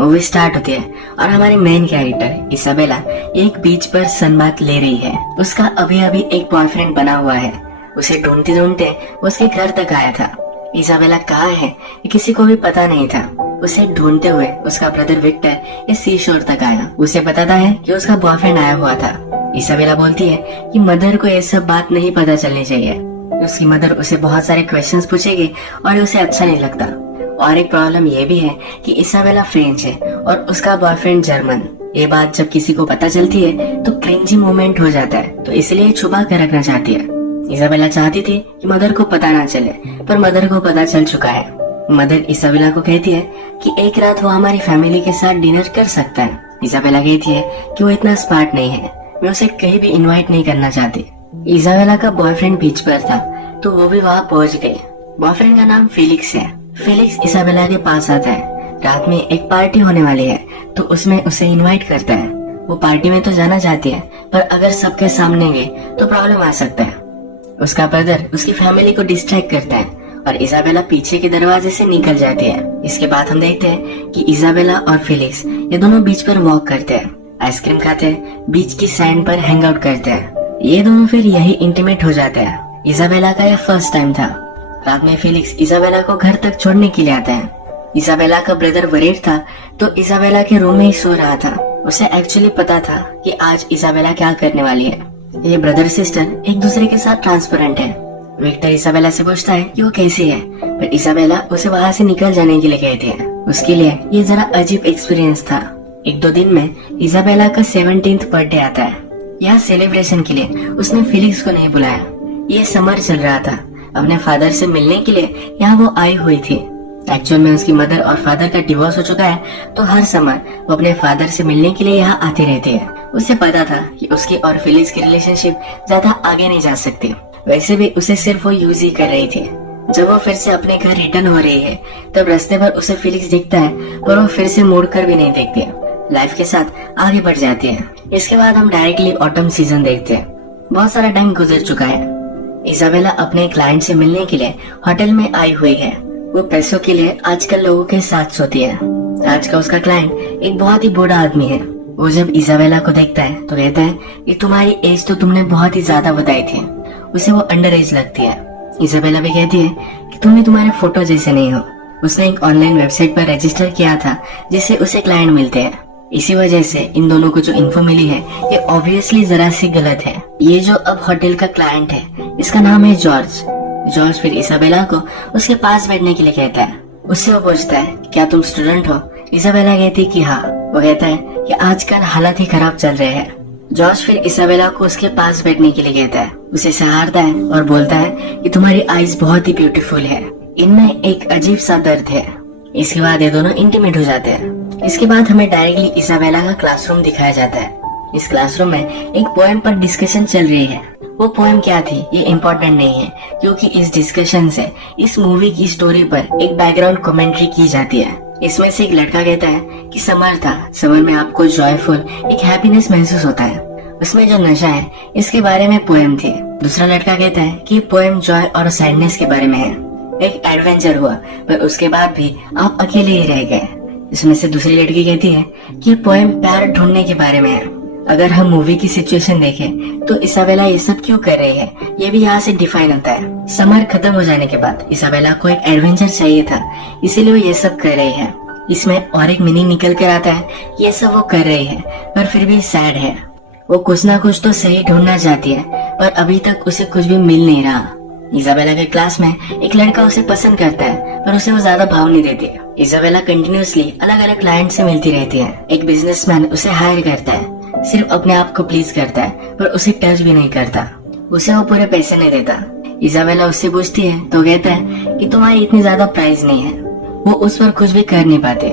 Movie start होती है और हमारी मेन कैरेक्टर इसाबेला एक बीच पर सनबाथ ले रही है। उसका अभी अभी एक बॉयफ्रेंड बना हुआ है। उसे ढूंढते ढूंढते उसके घर तक आया था। इसाबेला कहाँ है ये किसी को भी पता नहीं था। उसे ढूंढते हुए उसका ब्रदर विक्टर इस सी शोर तक आया। उसे बताता है कि उसका बॉयफ्रेंड आया हुआ था। इसाबेला बोलती है कि मदर को ये सब बात नहीं पता चलनी चाहिए। उसकी मदर उसे बहुत सारे क्वेश्चंस पूछेगी और उसे अच्छा नहीं लगता। और एक प्रॉब्लम ये भी है कि इसाबेला फ्रेंच है और उसका बॉयफ्रेंड जर्मन। ये बात जब किसी को पता चलती है तो क्रिंजी मोमेंट हो जाता है, तो इसलिए छुपा कर रखना चाहती है। इसाबेला चाहती थी कि मदर को पता ना चले, पर मदर को पता चल चुका है। मदर इसाबेला को कहती है कि एक रात वो हमारी फैमिली के साथ डिनर कर सकता है। इसाबेला कहती है कि वो इतना स्मार्ट नहीं है, मैं उसे कहीं भी इनवाइट नहीं करना चाहती। इसाबेला का बॉयफ्रेंड बीच पर था तो वो भी वहाँ पहुँच गई। बॉयफ्रेंड का नाम फेलिक्स है। फेलिक्स इसाबेला के पास आता है। रात में एक पार्टी होने वाली है तो उसमें उसे इनवाइट करता है। वो पार्टी में तो जाना चाहती है, पर अगर सबके सामने गए तो प्रॉब्लम आ सकता है। उसका ब्रदर उसकी फैमिली को डिस्ट्रैक्ट करता है और इसाबेला पीछे के दरवाजे से निकल जाती है। इसके बाद हम देखते हैं कि इसाबेला और फेलिक्स ये दोनों बीच पर वॉक करते हैं, आइसक्रीम खाते हैं, बीच की सैंड पर हैंग आउट करते हैं। ये दोनों फिर यही इंटीमेट हो जाते हैं। इसाबेला का यह फर्स्ट टाइम था। रात में फेलिक्स इसाबेला को घर तक छोड़ने के लिए आता है। इसाबेला का ब्रदर वरीड था तो इसाबेला के रूम में ही सो रहा था। उसे एक्चुअली पता था कि आज इसाबेला क्या करने वाली है। ये ब्रदर सिस्टर एक दूसरे के साथ ट्रांसपेरेंट है। विक्टर इसाबेला से पूछता है कि वो कैसी है, पर इसाबेला उसे वहाँ से निकल जाने के लिए कहती है। उसके लिए ये जरा अजीब एक्सपीरियंस था। एक दो दिन में इसाबेला का 17th बर्थडे आता है। यहाँ सेलिब्रेशन के लिए उसने फेलिक्स को नहीं बुलाया। ये समर चल रहा था। अपने फादर से मिलने के लिए यहाँ वो आई हुई थी। एक्चुअल में उसकी मदर और फादर का डिवोर्स हो चुका है, तो हर समर वो अपने फादर से मिलने के लिए यहाँ आती रहती है। उसे पता था कि उसकी और फेलिक्स की रिलेशनशिप ज्यादा आगे नहीं जा सकती। वैसे भी उसे सिर्फ वो यूज ही कर रही थी। जब वो फिर से अपने घर रिटर्न हो रही है तब रास्ते पर उसे फेलिक्स दिखता है, पर वो फिर से मुड़ कर भी नहीं देखती। लाइफ के साथ आगे बढ़ जाती है। इसके बाद हम डायरेक्टली ऑटम सीजन देखते हैं। बहुत सारा टाइम गुजर चुका है। इसाबेला अपने क्लाइंट से मिलने के लिए होटल में आई हुई है। वो पैसों के लिए आजकल लोगों के साथ सोती है। आज का उसका क्लाइंट एक बहुत ही बूढ़ा आदमी है। वो जब इसाबेला को देखता है तो कहता है कि तुम्हारी एज तो तुमने बहुत ही ज्यादा बताई थी। उसे वो अंडर एज लगती है। इसाबेला भी कहती है कि तुम्हें तुम्हारे फोटो जैसे नहीं हो। उसने एक ऑनलाइन वेबसाइट पर रजिस्टर किया था जिससे उसे क्लाइंट मिलते हैं। इसी वजह से इन दोनों को जो इन्फो मिली है ये ऑब्वियसली जरा सी गलत है। ये जो अब होटल का क्लाइंट है इसका नाम है जॉर्ज। जॉर्ज फिर इसाबेला को उसके पास बैठने के लिए कहता है। उससे वो पूछता है क्या तुम स्टूडेंट हो? इसाबेला कहती है कि हाँ। वो कहता है कि आजकल हालात ही खराब चल रहे हैं। जॉर्ज फिर इसाबेला को उसके पास बैठने के लिए कहता है। उसे सहारता है और बोलता है कि तुम्हारी आईज बहुत ही ब्यूटीफुल है, इनमें एक अजीब सा दर्द है। इसके बाद ये दोनों इंटीमेट हो जाते हैं। इसके बाद हमें डायरेक्टली इसाबेला का क्लासरूम दिखाया जाता है। इस क्लासरूम में एक पोएम पर डिस्कशन चल रही है। वो पोएम क्या थी ये इम्पोर्टेंट नहीं है, क्योंकि इस डिस्कशन से इस मूवी की स्टोरी पर एक बैकग्राउंड कमेंट्री की जाती है। इसमें से एक लड़का कहता है कि समर था, समर में आपको जॉयफुल एक हैप्पीनेस महसूस होता है। उसमें जो नशा है इसके बारे में पोएम थी। दूसरा लड़का कहता है कि पोएम जॉय और सैडनेस के बारे में है। एक एडवेंचर हुआ पर उसके बाद भी आप अकेले ही रह गए। इसमें से दूसरी लड़की कहती है कि पोएम प्यार ढूंढने के बारे में है। अगर हम मूवी की सिचुएशन देखें तो इसाबेला ये सब क्यों कर रही है ये भी यहाँ से डिफाइन होता है। समर खत्म हो जाने के बाद इसाबेला को एक एडवेंचर चाहिए था, इसीलिए वो ये सब कर रही है। इसमें और एक मीनिंग निकल कर आता है। ये सब वो कर रही है पर फिर भी सैड है। वो कुछ ना कुछ तो सही ढूंढना चाहती है, पर अभी तक उसे कुछ भी मिल नहीं रहा। इसाबेला के क्लास में एक लड़का उसे पसंद करता है, पर उसे वो ज्यादा भाव नहीं देती। इसाबेला कंटिन्यूअसली अलग अलग क्लाइंट से मिलती रहती है। एक बिजनेसमैन उसे हायर करता है, सिर्फ अपने आप को प्लीज करता है, पर उसे टच भी नहीं करता। उसे वो पूरे पैसे नहीं देता। इसाबेला उससे पूछती है तो कहता है कि तुम्हारी इतनी ज्यादा प्राइस नहीं है। वो उस पर कुछ भी कर नहीं पाते।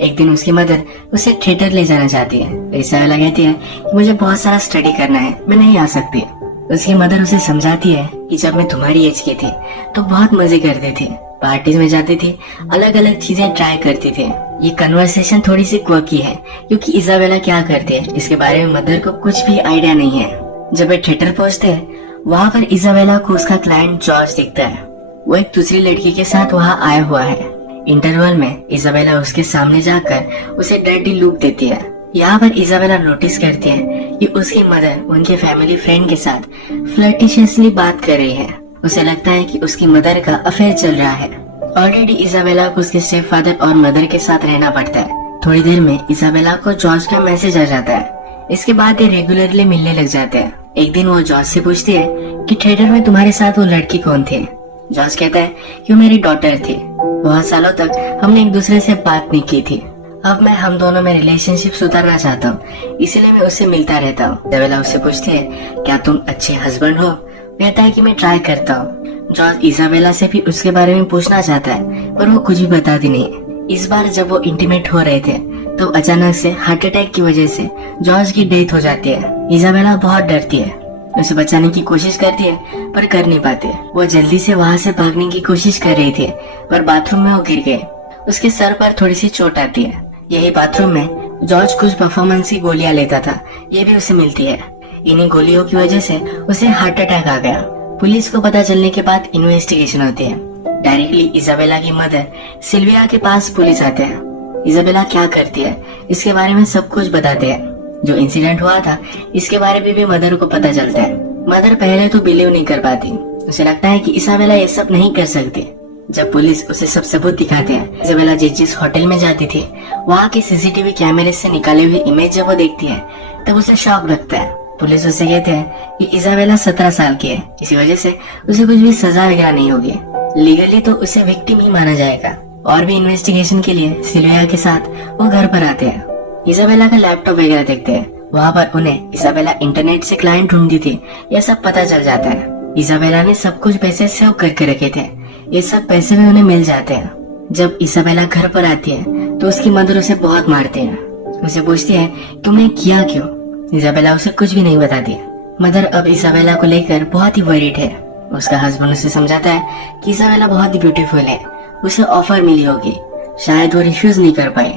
एक दिन उसकी मदर उसे थिएटर ले जाना चाहती है। इसाबेला कहती है कि मुझे बहुत सारा स्टडी करना है, मैं नहीं आ सकती। उसकी मदर उसे समझाती है कि जब मैं तुम्हारी एज की थी तो बहुत मजे करती थी, पार्टीज में जाती थी, अलग अलग चीजें ट्राई करती थी। ये कन्वर्सेशन थोड़ी सी क्वर्की है क्योंकि इसाबेला क्या करती है इसके बारे में मदर को कुछ भी आइडिया नहीं है। जब वे थिएटर पहुंचते हैं वहाँ पर इसाबेला को उसका क्लाइंट जॉर्ज दिखता है। वो एक दूसरी लड़की के साथ वहाँ आया हुआ है। इंटरवल में इजाबेला उसके सामने जाकर उसे डर्टी लुक देती है। यहाँ पर इजाबेला नोटिस करती है कि उसकी मदर उनके फैमिली फ्रेंड के साथ फ्लर्टिशियसली बात कर रही है। उसे लगता है कि उसकी मदर का अफेयर चल रहा है। ऑलरेडी इजाबेला को उसके स्टेप फादर और मदर के साथ रहना पड़ता है। थोड़ी देर में इजाबेला को जॉर्ज का मैसेज आ जाता है। इसके बाद ये रेगुलरली मिलने लग जाते हैं। एक दिन वो जॉर्ज से पूछती है कि थिएटर में तुम्हारे साथ वो लड़की कौन थी। जॉर्ज कहता है कि वो मेरी डॉटर थी। बहुत सालों तक हमने एक दूसरे से बात नहीं की थी। अब मैं हम दोनों में रिलेशनशिप सुधारना चाहता हूँ, इसीलिए मैं उससे मिलता रहता हूँ। इजाबेला उससे पूछती है क्या तुम अच्छे हस्बैंड हो। कहता है कि मैं ट्राई करता हूँ। जॉर्ज इजाबेला से भी उसके बारे में पूछना चाहता है, पर वो कुछ भी बताती नहीं। इस बार जब वो इंटीमेट हो रहे थे तो अचानक से हार्ट अटैक की वजह से जॉर्ज की डेथ हो जाती है। इजाबेला बहुत डरती है, उसे बचाने की कोशिश करती है पर कर नहीं पाते। वो जल्दी से वहाँ से भागने की कोशिश कर रही थी पर बाथरूम में वो गिर गए। उसके सर पर थोड़ी सी चोट आती है। यही बाथरूम में जॉर्ज कुछ परफॉर्मेंस की गोलियां लेता था, ये भी उसे मिलती है। इन्हीं गोलियों की वजह से उसे हार्ट अटैक आ गया। पुलिस को पता चलने के बाद इन्वेस्टिगेशन होती है। डायरेक्टली इजाबेला की मदर सिल्विया के पास पुलिस आते हैं। इजाबेला क्या करती है इसके बारे में सब कुछ बताते हैं। जो इंसिडेंट हुआ था इसके बारे में भी मदर को पता चलता है। मदर पहले तो बिलीव नहीं कर पाती। उसे लगता है कि इजाबेला ये सब नहीं कर सकती। जब पुलिस उसे सब सबूत दिखाते हैं, इजाबेला जिस होटल में जाती थी वहाँ के सीसीटीवी कैमरे से निकाले हुए इमेज जब वो देखती है तब उसे शॉक लगता है। पुलिस उसे कहते हैं कि इजाबेला 17 साल की है, इसी वजह से उसे कुछ भी सजा वगैरह नहीं होगी। लीगली तो उसे विक्टिम ही माना जाएगा। और भी इन्वेस्टिगेशन के लिए सिल्विया के साथ वो घर पर आते हैं। इजाबेला का लैपटॉप वगैरह देखते हैं। वहाँ पर उन्हें इजाबेला इंटरनेट से क्लाइंट ढूंढती थी यह सब पता चल जाता है। इजाबेला ने सब कुछ पैसे सेव करके रखे थे, ये सब पैसे भी उन्हें मिल जाते हैं। जब इजाबेला घर पर आती है तो उसकी मदर उसे बहुत मारती है। उसे पूछती है तुमने किया क्यों। इजाबेला उसे कुछ भी नहीं बताती। मदर अब इजाबेला को लेकर बहुत ही वरीड है। उसका हस्बैंड उसे समझाता है कि इजाबेला बहुत ही ब्यूटीफुल है, उसे ऑफर मिली होगी, शायद वो रिफ्यूज नहीं कर पाए।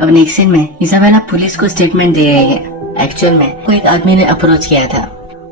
अब नेक्स्ट सीन में इजाबेला पुलिस को स्टेटमेंट दे रही है। एक्चुअल में कोई एक आदमी ने अप्रोच किया था।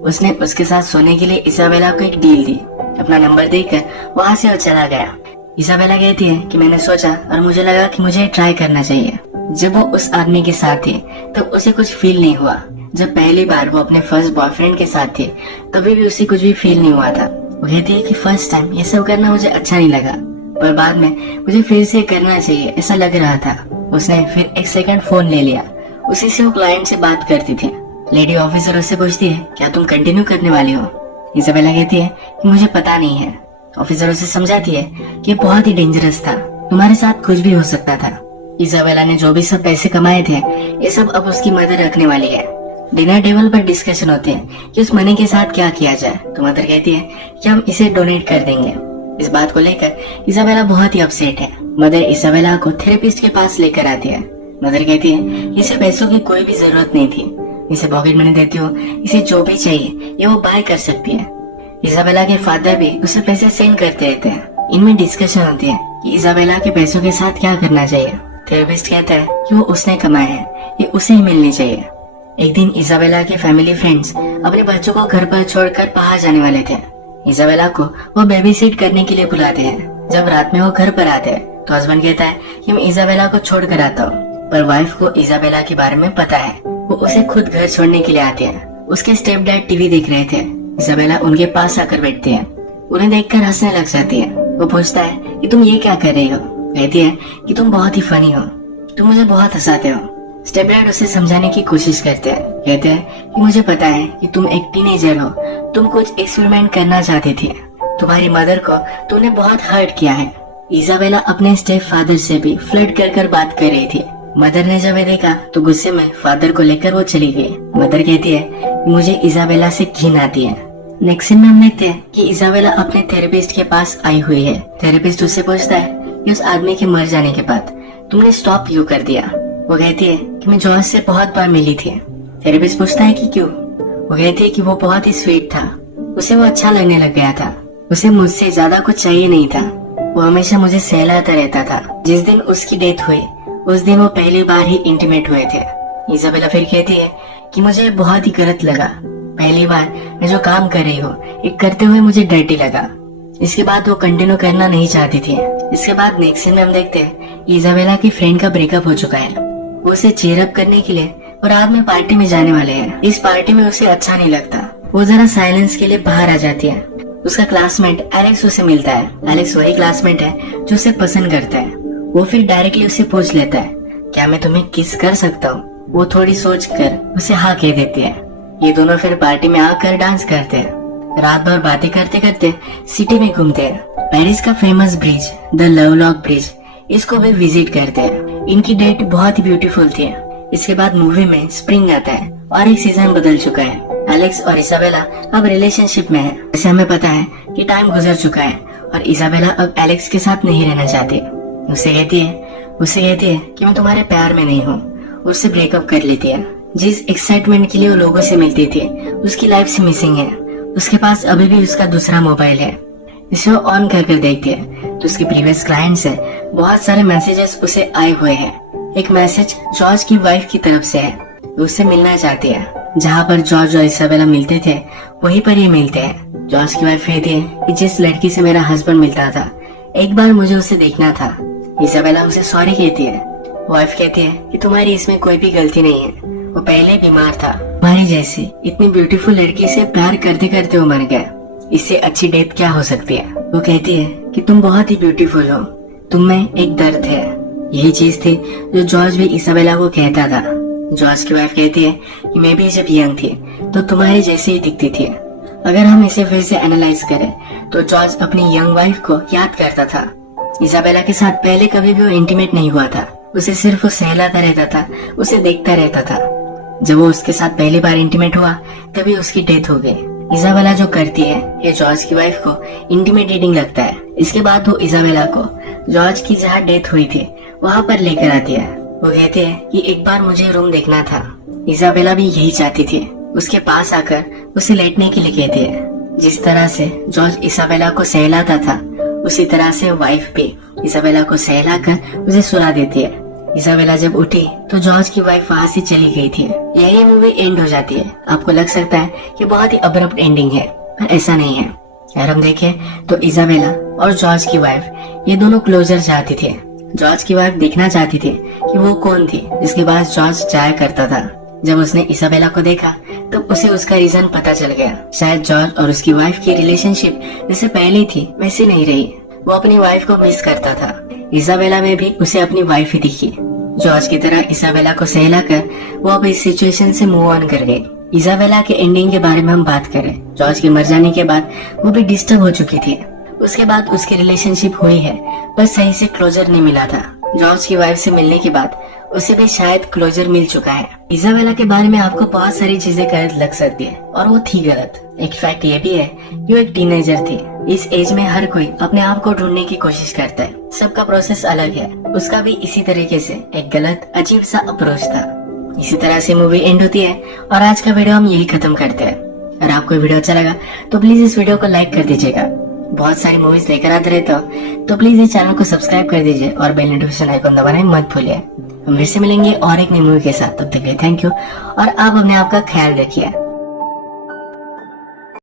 उसने उसके साथ सोने के लिए इजाबेला को एक डील दी। अपना नंबर देकर वहाँ से वो चला गया। इजाबेला कहती है कि मैंने सोचा और मुझे लगा कि मुझे ट्राई करना चाहिए। जब वो उस आदमी के साथ थी तो उसे कुछ फील नहीं हुआ। जब पहली बार वो अपने फर्स्ट बॉयफ्रेंड के साथ थी तभी भी उसे कुछ भी फील नहीं हुआ था। वो कहती है कि फर्स्ट टाइम ये सब करना मुझे अच्छा नहीं लगा, पर बाद में मुझे फिर से करना चाहिए ऐसा लग रहा था। उसने फिर एक सेकंड फोन ले लिया। उसी से वो क्लाइंट से बात करती थी। लेडी ऑफिसर उससे पूछती है क्या तुम कंटिन्यू करने वाली हो। इजाबेला कहती है कि मुझे पता नहीं है। ऑफिसर उसे समझाती है कि बहुत ही डेंजरस था, तुम्हारे साथ कुछ भी हो सकता था। इजाबेला ने जो भी सब पैसे कमाए थे ये सब अब उसकी मदर रखने वाली है। डिनर टेबल पर डिस्कशन होती है कि उस मनी के साथ क्या किया जाए। तो मदर कहती है कि हम इसे डोनेट कर देंगे। इस बात को लेकर इजाबेला बहुत ही अपसेट है। मदर इजाबेला को थेरेपिस्ट के पास लेकर आती है। मदर कहती है इसे पैसों की कोई भी जरूरत नहीं थी, इसे पॉकेट मनी देती हो, इसे जो भी चाहिए ये वो बाय कर सकती है। इजाबेला के फादर भी उसे पैसे सेंड करते रहते हैं। इनमें डिस्कशन होती है कि इजाबेला के पैसों के साथ क्या करना चाहिए। थेरेपिस्ट कहता है कि वो उसने कमाए हैं, ये उसे ही मिलनी चाहिए। एक दिन इजाबेला के फैमिली फ्रेंड्स अपने बच्चों को घर पर छोड़कर बाहर जाने वाले थे। इजाबेला को वो बेबी सिट करने के लिए बुलाते हैं। जब रात में वो घर पर आते हैं तो हस्बैंड कहता है कि मैं इजाबेला को छोड़ कर आता हूँ, पर वाइफ को इजाबेला के बारे में पता है। वो उसे खुद घर छोड़ने के लिए आते हैं। उसके स्टेप डैड टीवी देख रहे थे। इजाबेला उनके पास आकर बैठती है। उन्हें देखकर हंसने लग जाती है। वो पूछता है कि तुम ये क्या कर रही हो। कहती है कि तुम बहुत ही फनी हो, तुम मुझे बहुत हंसाते हो। स्टेप डैड उसे समझाने की कोशिश करते हैं। कहते हैं कि मुझे पता है कि तुम एक टीनेजर हो, तुम कुछ एक्सपेरिमेंट करना चाहती थी। तुम्हारी मदर को तुमने बहुत हर्ट किया है। इजाबेला अपने स्टेप फादर से भी फ्लर्ट कर बात कर रही थी। मदर ने जब ये देखा तो गुस्से में फादर को लेकर वो चली गई। मदर कहती है कि मुझे इजाबेला से घिन आती है। नेक्स्ट सीन में हम देखते हैं कि इजाबेला अपने थेरेपिस्ट के पास आई हुई है। थेरेपिस्ट उससे पूछता है कि उस आदमी के मर जाने के बाद तुमने स्टॉप क्यों कर दिया। वो कहती है कि मैं जॉर्ज से बहुत बार मिली थी। थेरेपिस्ट पूछता है कि क्यों। वो कहती है कि वो बहुत ही स्वीट था, उसे वो अच्छा लगने लग गया था, उसे मुझसे ज्यादा कुछ चाहिए नहीं था, वो हमेशा मुझे सहलाता रहता था। जिस दिन उसकी डेथ हुई उस दिन वो पहली बार ही इंटीमेट हुए थे। इजाबेला फिर कहती है कि मुझे बहुत ही गलत लगा, पहली बार मैं जो काम कर रही हूँ ये करते हुए मुझे डर्टी लगा। इसके बाद वो कंटिन्यू करना नहीं चाहती थी। इसके बाद नेक्स्ट सीन में हम देखते हैं इजाबेला की फ्रेंड का ब्रेकअप हो चुका है। वो उसे चीयर अप करने के लिए और रात में पार्टी में जाने वाले हैं। इस पार्टी में उसे अच्छा नहीं लगता। वो जरा साइलेंस के लिए बाहर आ जाती है। उसका क्लासमेट एलेक्स उसे मिलता है। एलेक्स वही क्लासमेट है जो उसे पसंद करता है। वो फिर डायरेक्टली उससे पूछ लेता है, क्या मैं तुम्हें किस कर सकता हूँ? वो थोड़ी सोच कर उसे हाँ कह देती है। ये दोनों फिर पार्टी में आकर डांस करते हैं। रात भर बातें करते करते सिटी में घूमते हैं। पेरिस का famous bridge the Lovelock bridge, इसको भी विजिट करते हैं। इनकी डेट बहुत ही ब्यूटीफुल थी। इसके बाद मूवी में स्प्रिंग आता है और एक सीजन बदल चुका है। एलेक्स और इसाबेला अब रिलेशनशिप में है। जैसे हमें पता है कि टाइम गुजर चुका है और इसाबेला अब एलेक्स के साथ नहीं रहना चाहती। उससे कहती है कि मैं तुम्हारे प्यार में नहीं हूँ। उससे ब्रेकअप कर लेती है। जिस एक्साइटमेंट के लिए वो लोगों से मिलती थी उसकी लाइफ से मिसिंग है। उसके पास अभी भी उसका दूसरा मोबाइल है। इसे वो ऑन कर देखती है तो उसके प्रीवियस क्लाइंट से बहुत सारे मैसेजेस उसे आए हुए हैं। एक मैसेज जॉर्ज की वाइफ की तरफ से है। वो उससे मिलना चाहती है। जहाँ पर जॉर्ज और इसाबेला मिलते थे वहीं पर ये मिलते हैं। जॉर्ज की वाइफ कहती है कि जिस लड़की से मेरा हस्बैंड मिलता था एक बार मुझे उसे देखना था। इसाबेला उसे सॉरी कहती है। वाइफ कहती है कि तुम्हारी इसमें कोई भी गलती नहीं है, वो पहले बीमार था। तुम्हारी जैसी इतनी ब्यूटीफुल लड़की से प्यार करते करते वो मर गया। इससे अच्छी डेथ क्या हो सकती है? वो कहती है कि तुम बहुत ही ब्यूटीफुल हो, तुम में एक दर्द है। यही चीज थी जो जॉर्ज भी इसाबेला को कहता था। जॉर्ज की वाइफ कहती है कि मैं भी जब यंग थी तो तुम्हारी जैसी ही दिखती थी। अगर हम इसे फिर से एनालाइज करें तो जॉर्ज अपनी यंग वाइफ को याद करता था। इसाबेला के साथ पहले कभी भी वो इंटीमेट नहीं हुआ था। उसे सिर्फ वो सहलाता रहता था, उसे देखता रहता था। जब वो उसके साथ पहली बार इंटीमेट हुआ तभी उसकी डेथ हो गई। इसाबेला जो करती है ये जॉर्ज की वाइफ को इंटिमिडेटिंग लगता है। इसके बाद वो इसाबेला को जॉर्ज की जहाँ डेथ हुई थी वहाँ पर लेकर आती है। वो कहते हैं कि एक बार मुझे रूम देखना था। इसाबेला भी यही चाहती थी। उसके पास आकर उसे लेटने के लिए कहती है। जिस तरह से जॉर्ज इसाबेला को सहलाता था उसी तरह से वाइफ भी इसाबेला को सहलाकर उसे सुला देती है। इसाबेला जब उठी तो जॉर्ज की वाइफ वहाँ से चली गई थी। यही मूवी एंड हो जाती है। आपको लग सकता है कि बहुत ही अब्रप्ट एंडिंग है, पर ऐसा नहीं है। अगर हम देखें तो इसाबेला और जॉर्ज की वाइफ ये दोनों क्लोजर चाहती थी। जॉर्ज की वाइफ देखना चाहती थी कि वो कौन थी जिसके पास जॉर्ज जाया करता था। जब उसने इसाबेला को देखा तो उसे उसका रीजन पता चल गया। शायद जॉर्ज और उसकी वाइफ की रिलेशनशिप जैसे पहले थी वैसी नहीं रही। वो अपनी वाइफ को मिस करता था। इसाबेला में भी उसे अपनी वाइफ ही दिखी। जॉर्ज की तरह इसाबेला को सहलाकर वो अब इस सिचुएशन से मूव ऑन कर गई। इसाबेला के एंडिंग के बारे में हम बात करें, जॉर्ज के मर जाने के बाद वो भी डिस्टर्ब हो चुकी थी। उसके बाद उसकी रिलेशनशिप हुई है पर सही से क्लोजर नहीं मिला था। जॉर्ज की वाइफ से मिलने के बाद उसे भी शायद क्लोजर मिल चुका है। इसाबेला के बारे में आपको बहुत सारी चीजें गलत लग सकती है और वो थी गलत। एक फैक्ट ये भी है कि वो एक टीनेजर थी। इस एज में हर कोई अपने आप को ढूंढने की कोशिश करता है। सबका प्रोसेस अलग है। उसका भी इसी तरीके से एक गलत अजीब सा अप्रोच था। इसी तरह से मूवी एंड होती है और आज का वीडियो हम यही खत्म करते हैं। अगर आपको वीडियो अच्छा लगा तो प्लीज इस वीडियो को लाइक कर दीजिएगा। बहुत सारी मूवीज लेकर आते रहते हो तो प्लीज इस चैनल को सब्सक्राइब कर दीजिए और बेल नोटिफिकेशन आइकन दबाना मत भूलिए। हम फिर से मिलेंगे और एक नई मूवी के साथ। तब तक के लिए थैंक यू और आप अपने आप का ख्याल रखिए।